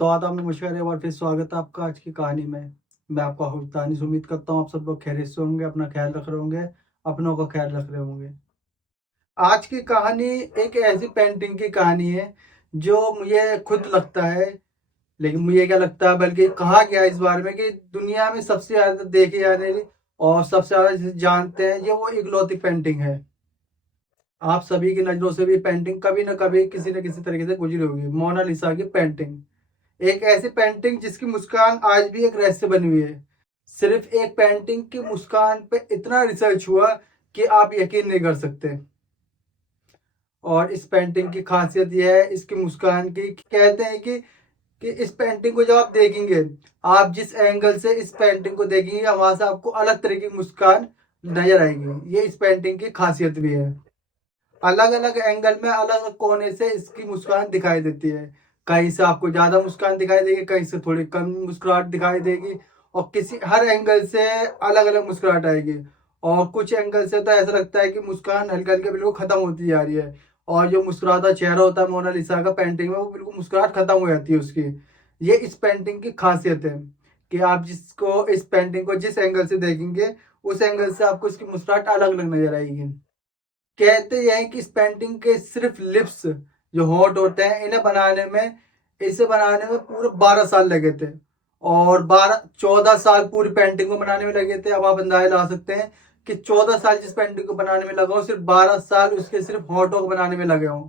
तो आदाब नमस्कार, एक बार फिर स्वागत है आपका आज की कहानी में। मैं आपका होस्ट दानिश। उम्मीद करता हूँ आप सब लोग खैरियत से होंगे, अपना ख्याल रख रहे होंगे, अपनों का ख्याल रख रहे होंगे। आज की कहानी एक ऐसी पेंटिंग की कहानी है जो मुझे खुद लगता है, लेकिन मुझे क्या लगता है बल्कि कहा गया है इस बारे में कि दुनिया में सबसे ज़्यादा देखी जाने वाली और सबसे ज़्यादा जिसे जानते हैं ये वो इकलौती पेंटिंग है। आप सभी की नज़रों से भी पेंटिंग कभी ना कभी किसी न किसी तरीके से गुजरी होगी, मोनालिसा की पेंटिंग। एक ऐसी पेंटिंग जिसकी मुस्कान आज भी एक रहस्य बनी हुई है। सिर्फ एक पेंटिंग की मुस्कान पे इतना रिसर्च हुआ कि आप यकीन नहीं कर सकते। और इस पेंटिंग की खासियत यह है इसकी मुस्कान की, कहते हैं कि इस पेंटिंग को जब आप देखेंगे, आप जिस एंगल से इस पेंटिंग को देखेंगे वहां से आपको अलग तरह की मुस्कान नजर आएगी। ये इस पेंटिंग की खासियत भी है। अलग अलग एंगल में अलग अलग कोने से इसकी मुस्कान दिखाई देती है। कहीं से आपको ज्यादा मुस्कान दिखाई देगी, कहीं से थोड़ी कम मुस्कुराहट दिखाई देगी, और किसी हर एंगल से अलग अलग मुस्कुराहट आएगी। और कुछ एंगल से तो ऐसा लगता है कि मुस्कान हल्के हल्के बिल्कुल खत्म होती जा रही है, और जो मुस्कुराता चेहरा होता है मोनालिसा का पेंटिंग में वो बिल्कुल मुस्कुराहट खत्म हो जाती है उसकी। ये इस पेंटिंग की खासियत है कि आप जिसको इस पेंटिंग को जिस एंगल से देखेंगे उस एंगल से आपको इसकी मुस्कुराहट अलग अलग नजर आएगी। कहते ये हैं कि इस पेंटिंग के सिर्फ लिप्स जो होंठ होते हैं इसे बनाने में पूरे 12 साल लगे थे। और 12 14 साल पूरी पेंटिंग को बनाने में लगे थे। अब आप अंदाजा लगा सकते हैं कि 14 साल जिस पेंटिंग को बनाने में लगा हो, सिर्फ 12 साल उसके सिर्फ होंठों को बनाने में लगे हों।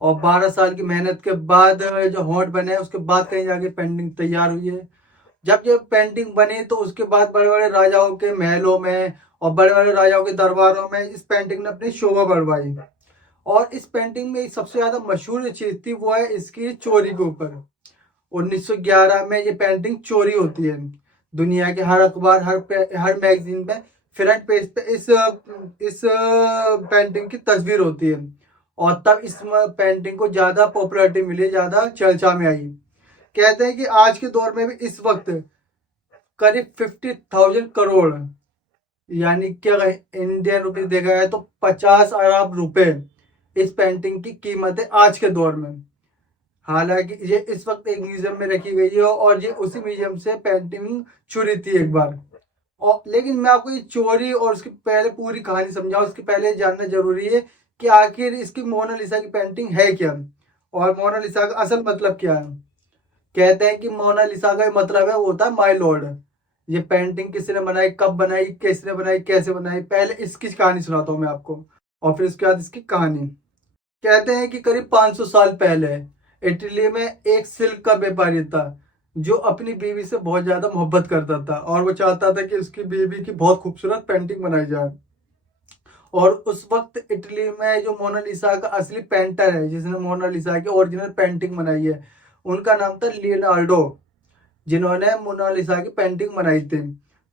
और 12 साल की मेहनत के बाद जो होंठ बने उसके बाद कहीं जाके पेंटिंग तैयार हुई है। जब ये पेंटिंग बनी तो उसके बाद बड़े बड़े राजाओं के महलों में और बड़े बड़े राजाओं के दरबारों में इस पेंटिंग ने अपनी शोभा बढ़वाई। और इस पेंटिंग में सबसे ज्यादा मशहूर चीज थी वो है इसकी चोरी के ऊपर। 1911 में ये पेंटिंग चोरी होती है। दुनिया के हर अखबार हर मैगजीन में फ्रंट पेज पे इस पेंटिंग की तस्वीर होती है। और तब इस पेंटिंग को ज्यादा पॉपुलैरिटी मिली, ज्यादा चर्चा में आई। कहते हैं कि आज के दौर में भी इस वक्त करीब 50,000 करोड़, यानी क्या इंडियन रुपीज देखा जाए तो 50 अरब रुपए इस पेंटिंग की कीमत है आज के दौर में। हालांकि ये इस वक्त एक म्यूजियम में रखी गई है और ये उसी म्यूजियम से पेंटिंग चुरी थी एक बार। और लेकिन मैं आपको ये चोरी और उसकी पहले पूरी कहानी समझाऊं, उसके पहले जानना जरूरी है कि आखिर इसकी मोनालिसा की पेंटिंग है क्या, और मोनालिसा का असल मतलब क्या है। कहते हैं कि मोनालिसा का मतलब है वो होता है माय लॉर्ड। ये पेंटिंग किसने बनाई, कब बनाई, किसने बनाई, कैसे बनाई, पहले इसकी कहानी सुनाता हूँ मैं आपको, और फिर उसके बाद इसकी कहानी। कहते हैं कि करीब 500 साल पहले इटली में एक सिल्क का व्यापारी था जो अपनी बीवी से बहुत ज्यादा मोहब्बत करता था, और वो चाहता था कि उसकी बीवी की बहुत खूबसूरत पेंटिंग बनाई जाए। और उस वक्त इटली में जो मोनालिसा का असली पेंटर है जिसने मोनालिसा की ओरिजिनल पेंटिंग बनाई है, उनका नाम था लियोनार्डो, जिन्होंने मोनालिसा की पेंटिंग बनाई थी।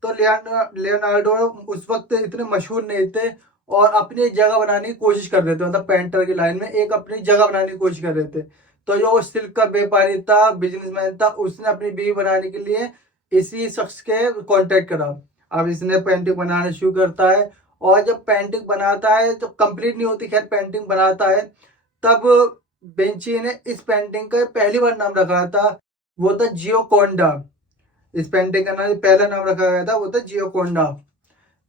तो लियोनार्डो उस वक्त इतने मशहूर नहीं थे और अपनी एक जगह बनाने की कोशिश कर रहे थे, मतलब पेंटर की लाइन में एक अपनी जगह बनाने की कोशिश कर रहे थे। तो जो सिल्क का व्यापारी था, बिजनेसमैन था, उसने अपनी बीवी बनाने के लिए इसी शख्स के कांटेक्ट करा। अब इसने पेंटिंग बनाना शुरू करता है, और जब पेंटिंग बनाता है तो कंप्लीट नहीं होती, खैर पेंटिंग बनाता है। तब बेंची ने इस पेंटिंग का पहली बार नाम रखा था, वो था जियोकोंडा। इस पेंटिंग का नाम पहला नाम रखा गया था वो था जियोकोंडा।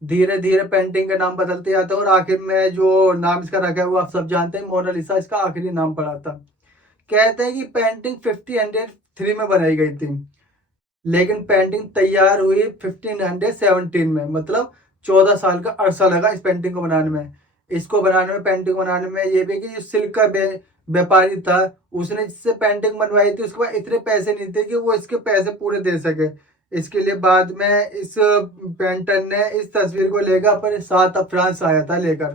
धीरे धीरे पेंटिंग का नाम बदलते जाते हैं और आखिर में जो नाम इसका रखा है वो आप सब जानते हैं, मोनालिसा इसका आखिरी नाम पड़ा था। कहते हैं कि पेंटिंग 1503 में बनाई गई थी, लेकिन पेंटिंग तैयार हुई 1517 में, मतलब 14 साल का अरसा लगा इस पेंटिंग को बनाने में। इसको बनाने में, पेंटिंग बनाने में ये भी कि जो सिल्क का व्यापारी था, उसने जिससे पेंटिंग बनवाई थी उसके पास इतने पैसे नहीं थे कि वो इसके पैसे पूरे दे सके। इसके लिए बाद में इस पेंटर ने इस तस्वीर को लेकर अपने साथ अब फ्रांस आया था लेकर।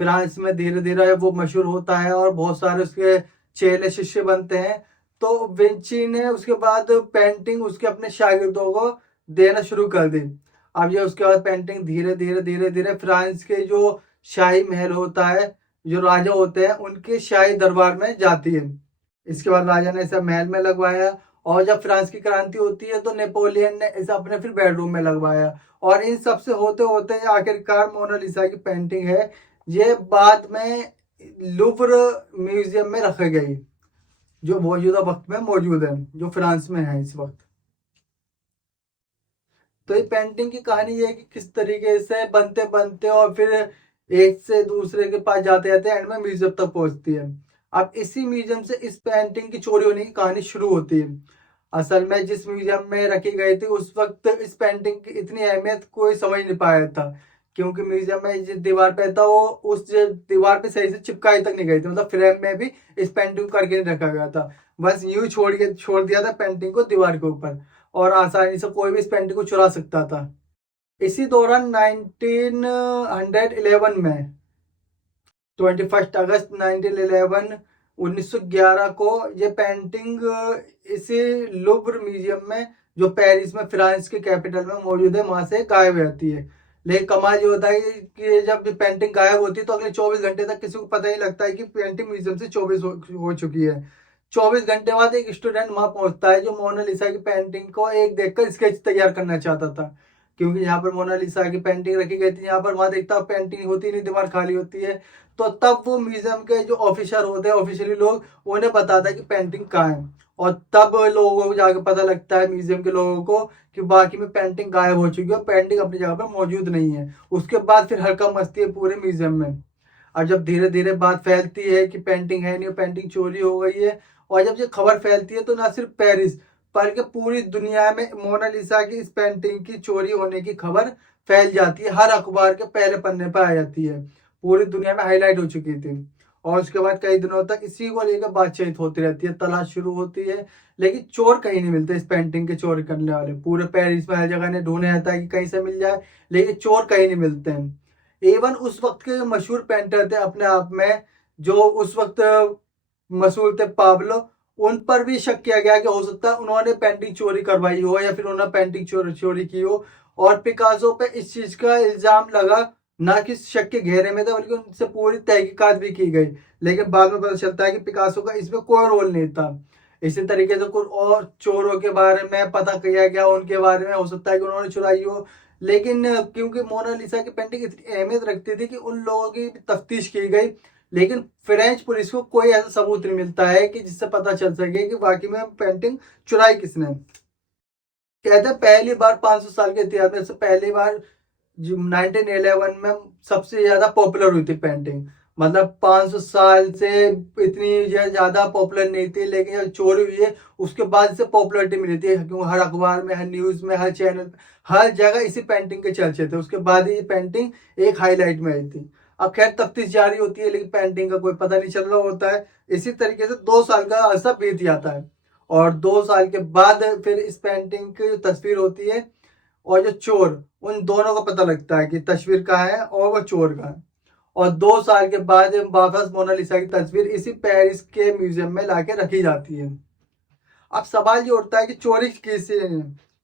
फ्रांस में धीरे धीरे वो मशहूर होता है और बहुत सारे उसके चेले शिष्य बनते हैं। तो विंची ने उसके बाद पेंटिंग उसके अपने शागिर्दों को देना शुरू कर दी। अब ये उसके बाद पेंटिंग धीरे धीरे धीरे धीरे फ्रांस के जो शाही महल होता है, जो राजा होते हैं उनके शाही दरबार में जाती है। इसके बाद राजा ने इसे महल में लगवाया, और जब फ्रांस की क्रांति होती है तो नेपोलियन ने इसे अपने फिर बेडरूम में लगवाया। और इन सब से होते होते आखिरकार मोनालिसा की पेंटिंग है, ये बाद में लुव्र म्यूजियम में रखी गई। जो मौजूदा वक्त में मौजूद है, जो फ्रांस में है इस वक्त। तो ये पेंटिंग की कहानी ये है कि किस तरीके से बनते बनते और फिर एक से दूसरे के पास जाते जाते एंड में म्यूजियम तक पहुंचती है। अब इसी म्यूजियम से इस पेंटिंग की चोरी होने की कहानी शुरू होती है। असल में जिस म्यूजियम में रखी गई थी उस वक्त इस पेंटिंग की इतनी अहमियत कोई समझ नहीं पाया था, क्योंकि म्यूजियम में जिस दीवार पे था वो उस दीवार पे सही से चिपकाई तक नहीं गई थी, मतलब फ्रेम में भी इस पेंटिंग को करके नहीं रखा गया था। बस यूं छोड़ दिया था पेंटिंग को दीवार के ऊपर, और आसानी से कोई भी इस पेंटिंग को चुरा सकता था। इसी दौरान 1911 में 21 अगस्त 1911 1911 को ये पेंटिंग इसी लुव्र म्यूजियम में, जो पेरिस में फ्रांस के कैपिटल में मौजूद है, वहां से गायब हो जाती है। लेकिन कमाल ये होता है कि जब पेंटिंग गायब होती है तो अगले 24 घंटे तक किसी को पता ही लगता है कि पेंटिंग म्यूजियम से 24 हो चुकी है। 24 घंटे बाद एक स्टूडेंट वहां पहुंचता है जो मोनालिसा की पेंटिंग को एक देखकर स्केच तैयार करना चाहता था, क्योंकि यहाँ पर मोनालिसा की पेंटिंग रखी गई थी। यहाँ पर वहां देखता पेंटिंग होती नहीं, दीवार खाली होती है। तो तब वो म्यूजियम के जो ऑफिसर होते हैं, ऑफिशियली लोग, उन्हें बताता है कि पेंटिंग कहाँ है। और तब लोगों को जाके पता लगता है, म्यूजियम के लोगों को, कि बाकी में पेंटिंग गायब हो चुकी है, पेंटिंग अपनी जगह पर मौजूद नहीं है। उसके बाद फिर हल्का मस्ती है पूरे म्यूजियम में। और जब धीरे धीरे बात फैलती है कि पेंटिंग है नहीं, पेंटिंग चोरी हो गई है, और जब ये खबर फैलती है तो ना सिर्फ पेरिस बल्कि पूरी दुनिया में मोनालिसा की इस पेंटिंग की चोरी होने की खबर फैल जाती है, हर अखबार के पहले पन्ने पर आ जाती है, पूरी दुनिया में हाईलाइट हो चुकी थी। और उसके बाद कई दिनों तक इसी को लेकर बातचीत होती रहती है, तलाश शुरू होती है, लेकिन चोर कहीं नहीं मिलते। इस पेंटिंग के चोरी करने वाले पूरे पेरिस में हर जगह ने ढूंढा जाता है कि कहीं से मिल जाए, लेकिन चोर कहीं नहीं मिलते हैं। एवन उस वक्त के मशहूर पेंटर थे अपने आप में, जो उस वक्त मशहूर थे, पाब्लो, उन पर भी शक किया गया कि हो सकता है उन्होंने पेंटिंग चोरी करवाई हो या फिर उन्होंने पेंटिंग चोरी की हो। और पिकासो पे इस चीज का इल्जाम लगा, ना कि शक के घेरे में था, बल्कि उनसे पूरी तहकीकात भी की गई। लेकिन बाद में पता चलता है कि पिकासो का इसमें कोई रोल नहीं था। इसी तरीके से कुछ और चोरों के बारे में पता किया गया, उनके बारे में हो सकता है कि उन्होंने चुराई हो। लेकिन क्योंकि मोनालिसा की पेंटिंग इतनी अहमियत रखती थी कि उन लोगों की तफ्तीश की गई, लेकिन फ्रेंच पुलिस को कोई ऐसा सबूत नहीं मिलता है कि जिससे पता चल सके कि वाकई में पेंटिंग चुराई किसने। कहते हैं पहली बार 500 साल के इतिहास में से पहली बार 1911 में सबसे ज्यादा पॉपुलर हुई थी पेंटिंग। मतलब 500 साल से इतनी ज्यादा पॉपुलर नहीं थी, लेकिन जब चोरी हुई है उसके बाद से पॉपुलरिटी मिली थी, क्योंकि हर अखबार में, हर न्यूज में, हर चैनल, हर जगह इसी पेंटिंग के चर्चे थे। उसके बाद ही ये पेंटिंग एक हाईलाइट में आई थी। अब खैर तफ्तीश जारी होती है, लेकिन पेंटिंग का कोई पता नहीं चल रहा होता है। इसी तरीके से 2 साल का अरसा बीत जाता है, और 2 साल के बाद फिर इस पेंटिंग की तस्वीर होती है, और जो चोर, उन दोनों को पता लगता है कि तस्वीर कहाँ है और वो चोर कहाँ है। और 2 साल के बाद वापस मोनालिसा की तस्वीर इसी पेरिस के म्यूजियम में लाके रखी जाती है। अब सवाल ये उठता है कि चोरी किसे,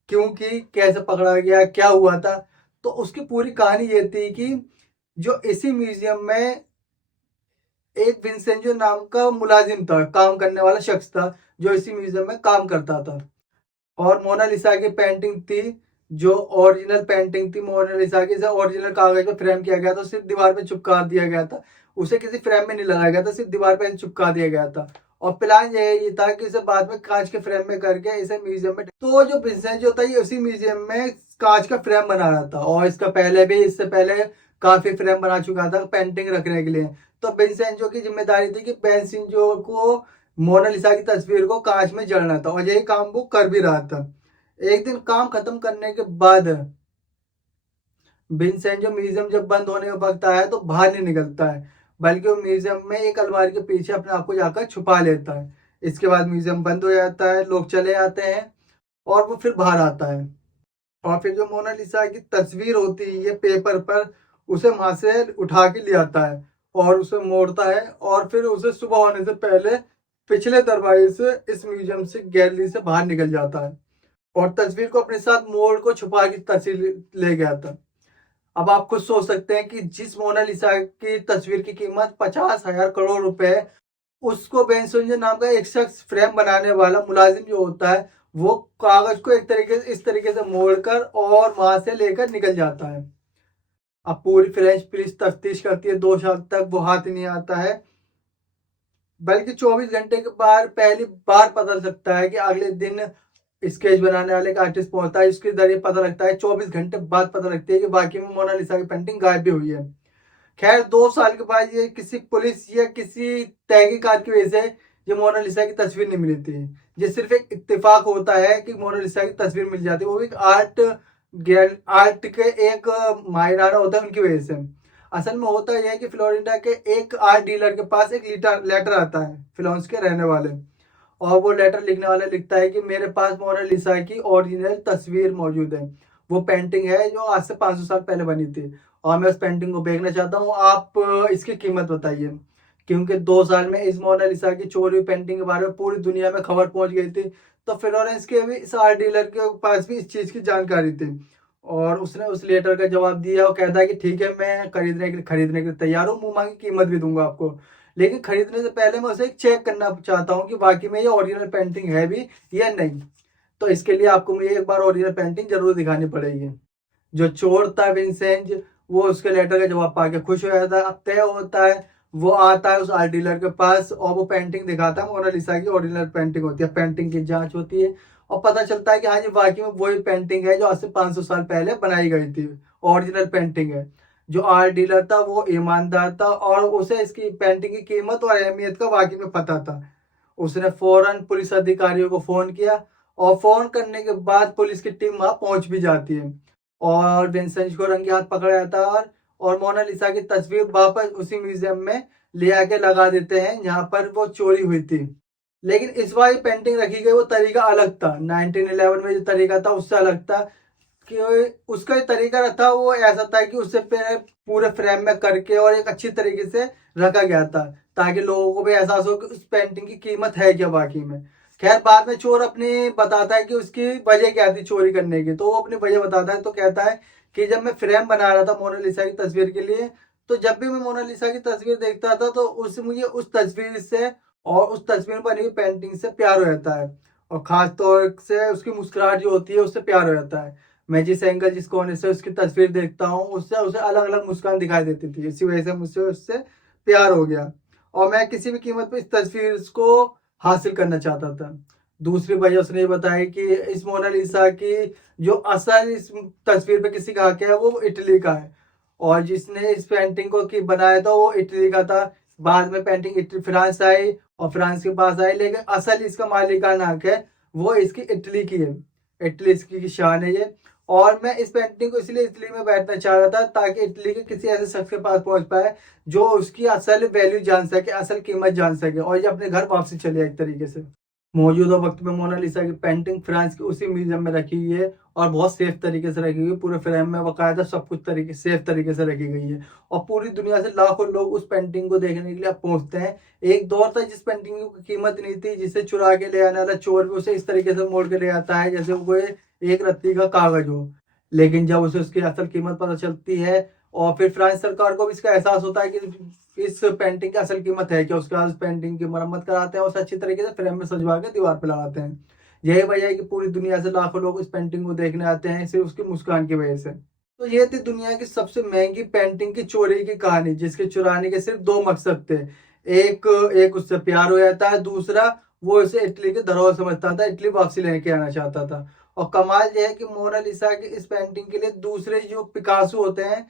क्योंकि, कैसे पकड़ा गया, क्या हुआ था। तो उसकी पूरी कहानी ये थी कि जो इसी म्यूजियम में एक विंसेंजो नाम का मुलाजिम था, काम करने वाला शख्स था, जो इसी म्यूजियम में काम करता था। और मोनालिसा की पेंटिंग थी, जो ओरिजिनल पेंटिंग थी मोनालिसा की, ओरिजिनल कागज पे फ्रेम किया गया था, सिर्फ दीवार पे चिपका दिया गया था। उसे किसी फ्रेम में नहीं लगाया गया था, सिर्फ दीवार पे चिपका दिया गया था। और प्लान ये था कि इसे बाद में कांच के फ्रेम में करके इसे म्यूजियम में, तो जो विंसेंजो था ये उसी म्यूजियम में कांच का फ्रेम बना रहा था, और इससे पहले काफी फ्रेम बना चुका था पेंटिंग रखने के लिए। तो विंसेंजो की जिम्मेदारी थी कि विंसेंजो को मोनालिसा की तस्वीर को कांच में जड़ना था, और यही काम वो कर भी रहा था। एक दिन काम खत्म करने के बाद विंसेंजो म्यूजियम जब बंद होने का वक्त आया तो बाहर नहीं निकलता है, बल्कि वो म्यूजियम में एक अलमारी के पीछे अपने आप को जाकर छुपा लेता है। इसके बाद म्यूजियम बंद हो जाता है, लोग चले आते हैं, और वो फिर बाहर आता है। और फिर जो मोनालिसा की तस्वीर होती है ये पेपर पर, उसे वहां से उठा के ले आता है और उसे मोड़ता है, और फिर उसे सुबह होने से पहले पिछले दरवाजे से इस म्यूजियम से, गैलरी से बाहर निकल जाता है, और तस्वीर को अपने साथ मोड़ को छुपा के तस्वीर ले गया था। अब आप खुद सोच सकते हैं कि जिस मोनालिसा की तस्वीर की कीमत 50,000 करोड़ रुपए है, उसको बेंसोंजे नाम का एक शख्स, फ्रेम बनाने वाला मुलाजिम जो होता है, वो कागज को एक तरीके से, इस तरीके से मोड़कर और वहां से लेकर निकल जाता है। अब पूरी फ्रेंच पुलिस तफ्तीश करती है, 2 साल तक वो हाथ नहीं आता है। बल्कि 24 घंटे के बाद पहली बार पता लगता है कि अगले दिन स्केच बनाने वाले का आर्टिस्ट पहुंचता है, इसके जरिए पता लगता है। 24 घंटे बाद पता लगती है कि बाकी में मोनालिसा की पेंटिंग गायब भी हुई है। खैर 2 साल के बाद ये किसी पुलिस या किसी तहकीकात की वजह से ये मोनालिसा की तस्वीर नहीं मिली थी। ये सिर्फ एक इत्तेफाक होता है कि मोनालिसा की तस्वीर मिल जाती है, वो भी एक आर्ट के एक माहिराना होता है उनकी वजह से। असल में होता यह है कि फ्लोरिडा के एक आर्ट डीलर के पास एक लेटर आता है फ्लोरेंस के रहने वाले, और वो लेटर लिखने वाला लिखता है कि मेरे पास मोनालिसा की ओरिजिनल तस्वीर मौजूद है। वो पेंटिंग है जो आज से 500 साल पहले बनी थी, और मैं उस पेंटिंग को देखना चाहता हूँ। आप इसकी कीमत बताइए। क्योंकि 2 साल में इस मोनालिसा की चोरी हुई पेंटिंग के बारे में पूरी दुनिया में खबर पहुंच गई थी, तो फ्लोरेंस के भी इस आर्ट डीलर के पास भी इस चीज की जानकारी थी, और उसने उस लेटर का जवाब दिया और कहता है कि ठीक है, मैं खरीदने के लिए तैयार हूँ, मुंह मांगी कीमत भी दूंगा आपको। लेकिन खरीदने से पहले मैं उसे चेक करना चाहता हूँ कि वाकई में ये ओरिजिनल पेंटिंग है भी या नहीं। तो इसके लिए आपको मुझे एक बार ओरिजिनल पेंटिंग जरूर दिखानी पड़ेगी। जो चोर था विंसेंट, वो उसके लेटर का जवाब पाके खुश हो जाता है। अब तय होता है, वो आता है उस आर्ट डीलर के पास और वो पेंटिंग दिखाता है। मोनालिसा की ओरिजिनल पेंटिंग होती है, पेंटिंग की जांच होती है और पता चलता है कि हाँ जी वाकई में वही पेंटिंग है जो आज से 500 साल पहले बनाई गई थी, ओरिजिनल पेंटिंग है। जो आर्ट डीलर था वो ईमानदार था और उसे इसकी पेंटिंग की कीमत और अहमियत का वाकई में पता था। उसने फौरन पुलिस अधिकारियों को फोन किया, और फोन करने के बाद पुलिस की टीम वहां पहुंच भी जाती है, और विंसेंट को रंगे हाथ पकड़ा जाता है, और मोनालिसा की तस्वीर वापस उसी म्यूजियम में ले आके लगा देते हैं जहां पर वो चोरी हुई थी। लेकिन इस बार पेंटिंग रखी गई वो तरीका अलग था। 1911 में जो तरीका था उससे अलग था, कि उसका जो तरीका था वो ऐसा था कि उससे पूरे फ्रेम में करके और एक अच्छी तरीके से रखा गया था, ताकि लोगों को भी एहसास हो कि उस पेंटिंग की कीमत है क्या बाकी में। खैर बाद में चोर अपनी बताता है कि उसकी वजह क्या थी चोरी करने की, तो वो अपनी वजह बताता है। तो कहता है कि जब मैं फ्रेम बना रहा था मोनालिसा की तस्वीर के लिए, तो जब भी मैं मोनालिसा की तस्वीर देखता था तो उससे मुझे उस तस्वीर से और उस तस्वीर में बनी हुई पेंटिंग से प्यार हो जाता है, और खास तौर से उसकी मुस्कुराहट जो होती है उससे प्यार हो जाता है। मैं जिस एंगल जिस कोने से उसकी तस्वीर देखता हूँ उससे उसे अलग अलग मुस्कान दिखाई देती थी, इसी वजह से मुझसे उससे प्यार हो गया, और मैं किसी भी कीमत पर इस तस्वीर को हासिल करना चाहता था। दूसरी वजह उसने ये बताया कि इस मोनालिसा की जो असल इस तस्वीर पे किसी का हक है वो इटली का है, और जिसने इस पेंटिंग को की बनाया था वो इटली का था। बाद में पेंटिंग फ्रांस आई और फ्रांस के पास आई, लेकिन असल इसका मालिकाना हक है वो इसकी इटली की है। इटली इसकी शान है ये। और मैं इस पेंटिंग को इसलिए इटली में बैठना चाह रहा था ताकि इटली के किसी ऐसे शख्स के पास पहुंच पाए जो उसकी असल वैल्यू जान सके, असल कीमत जान सके, और ये अपने घर वापसी चले एक तरीके से। मौजूदा वक्त में मोनालिसा की पेंटिंग फ्रांस के उसी म्यूजियम में रखी हुई है, और बहुत सेफ तरीके से रखी हुई है। पूरे फ्रेम में बाकायदा सब कुछ सेफ तरीके से रखी गई है, और पूरी दुनिया से लाखों लोग उस पेंटिंग को देखने के लिए अब पहुंचते हैं। एक दौर था जिस पेंटिंग की कीमत नहीं थी, जिसे चुरा के ले आने वाला चोर भी उसे इस तरीके से मोड़ के ले आता है जैसे वो एक रत्ती का कागज हो। लेकिन जब उसे उसकी असल कीमत पता चलती है, और फिर फ्रांस सरकार को भी इसका एहसास होता है कि इस पेंटिंग की असल कीमत है, कि उसके बाद पेंटिंग की मरम्मत कराते हैं और उसे अच्छी तरीके से फ्रेम में सजवा के दीवार पर लगाते हैं। यही वजह है कि पूरी दुनिया से लाखों लोग इस पेंटिंग को देखने आते हैं सिर्फ उसकी मुस्कान की वजह से। तो ये थी दुनिया की सबसे महंगी पेंटिंग की चोरी की कहानी, जिसके चुराने के सिर्फ दो मकसद थे। एक एक उससे प्यार हो जाता है, दूसरा वो इसे इटली के धरोहर समझता था, इटली वापसी लेके आना चाहता था। और कमाल यह है कि मोनालिसा की इस पेंटिंग के लिए दूसरे जो पिकासो होते हैं,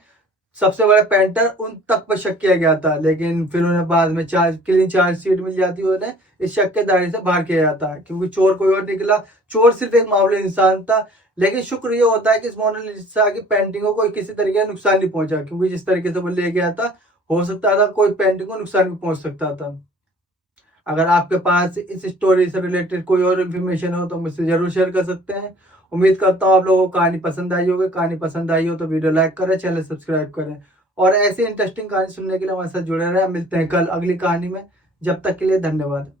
सबसे बड़ा पेंटर, उन तक पर शक किया गया था, लेकिन फिर उन्हें बाद में चार्जशीट मिल जाती है, उन्हें इस शक के दायरे से बाहर किया जाता है क्योंकि चोर कोई और निकला। चोर सिर्फ एक मामूली इंसान था। लेकिन शुक्र ये होता है कि इस मोनालिसा की पेंटिंग को कोई किसी तरीके का नुकसान नहीं पहुंचा, क्योंकि जिस तरीके से वो ले गया था हो सकता था कोई पेंटिंग को नुकसान भी पहुंच सकता था। अगर आपके पास इस स्टोरी से रिलेटेड कोई और इन्फॉर्मेशन हो तो मुझसे जरूर शेयर कर सकते हैं। उम्मीद करता हूँ आप लोगों को कहानी पसंद आई होगी। कहानी पसंद आई हो तो वीडियो लाइक करें, चैनल सब्सक्राइब करें, और ऐसी इंटरेस्टिंग कहानी सुनने के लिए हमारे साथ जुड़े रहें। मिलते हैं कल अगली कहानी में। जब तक के लिए धन्यवाद।